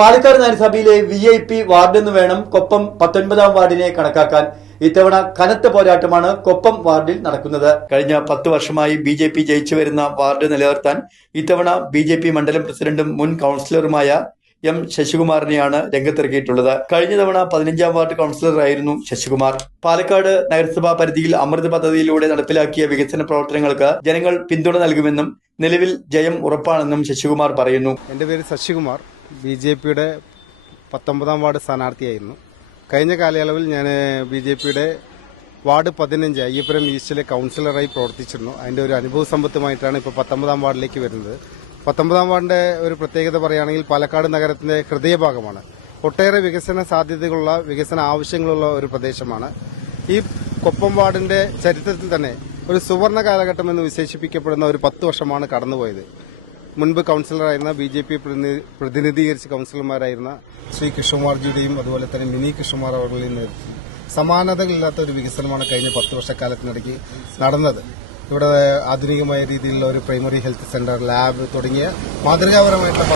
പാലക്കാട് നഗരസഭയിലെ VIP വാർഡെന്ന് വേണം കൊപ്പം 19ാം വാർഡിനെ കണക്കാക്കാൻ. ഇത്തവണ കനത്ത പോരാട്ടമാണ് കൊപ്പം വാർഡിൽ നടക്കുന്നത്. കഴിഞ്ഞ 10 വർഷമായി BJP ജയിച്ചു വരുന്ന വാർഡ് നിലനിർത്താൻ ഇത്തവണ BJP മണ്ഡലം പ്രസിഡന്റും മുൻ കൌൺസിലറുമായ M ശശികുമാറിനെയാണ് രംഗത്തിറക്കിയിട്ടുള്ളത്. കഴിഞ്ഞ തവണ 15ാം വാർഡ് കൌൺസിലറായിരുന്നു ശശികുമാർ. പാലക്കാട് നഗരസഭാ പരിധിയിൽ അമൃത് പദ്ധതിയിലൂടെ നടപ്പിലാക്കിയ വികസന പ്രവർത്തനങ്ങൾക്ക് ജനങ്ങൾ പിന്തുണ നൽകുമെന്നും നിലവിൽ ജയം ഉറപ്പാണെന്നും ശശികുമാർ പറയുന്നു. എൻ്റെ പേര് ശശികുമാർ, BJPയുടെ 19ാം വാർഡ് സ്ഥാനാർത്ഥിയായിരുന്നു. കഴിഞ്ഞ കാലയളവിൽ ഞാൻ BJPയുടെ വാർഡ് 15 അയ്യപ്പുരം ഈസ്റ്റിലെ കൌൺസിലറായി പ്രവർത്തിച്ചിരുന്നു. അതിൻ്റെ ഒരു അനുഭവ സമ്പത്തുമായിട്ടാണ് ഇപ്പോൾ 19ാം വാർഡിലേക്ക് വരുന്നത്. 19ാം വാർഡിന്റെ ഒരു പ്രത്യേകത പറയുകയാണെങ്കിൽ പാലക്കാട് നഗരത്തിന്റെ ഹൃദയഭാഗമാണ്. ഒട്ടേറെ വികസന സാധ്യതകളുള്ള, വികസന ആവശ്യങ്ങളുള്ള ഒരു പ്രദേശമാണ്. ഈ കൊപ്പം വാർഡിന്റെ ചരിത്രത്തിൽ തന്നെ ഒരു സുവർണ കാലഘട്ടം എന്ന് വിശേഷിപ്പിക്കപ്പെടുന്ന ഒരു 10 വർഷമാണ് കടന്നുപോയത്. മുൻപ് കൌൺസിലറായിരുന്ന BJP പ്രതിനിധീകരിച്ച കൌൺസിലർമാരായിരുന്ന ശ്രീ കൃഷ്ണകുമാർജിയുടെയും അതുപോലെ തന്നെ മിനി കൃഷ്ണകുമാർ അവരുടെയും നേതൃത്വത്തിൽ സമാനതകളില്ലാത്ത ഒരു വികസനമാണ് കഴിഞ്ഞ 10 വർഷക്കാലത്തിനിടയ്ക്ക് നടന്നത്. ഇവിടെ ആധുനികമായ രീതിയിലുള്ള ഒരു പ്രൈമറി ഹെൽത്ത് സെന്റർ, ലാബ് തുടങ്ങിയ മാതൃകാപരമായിട്ടുള്ള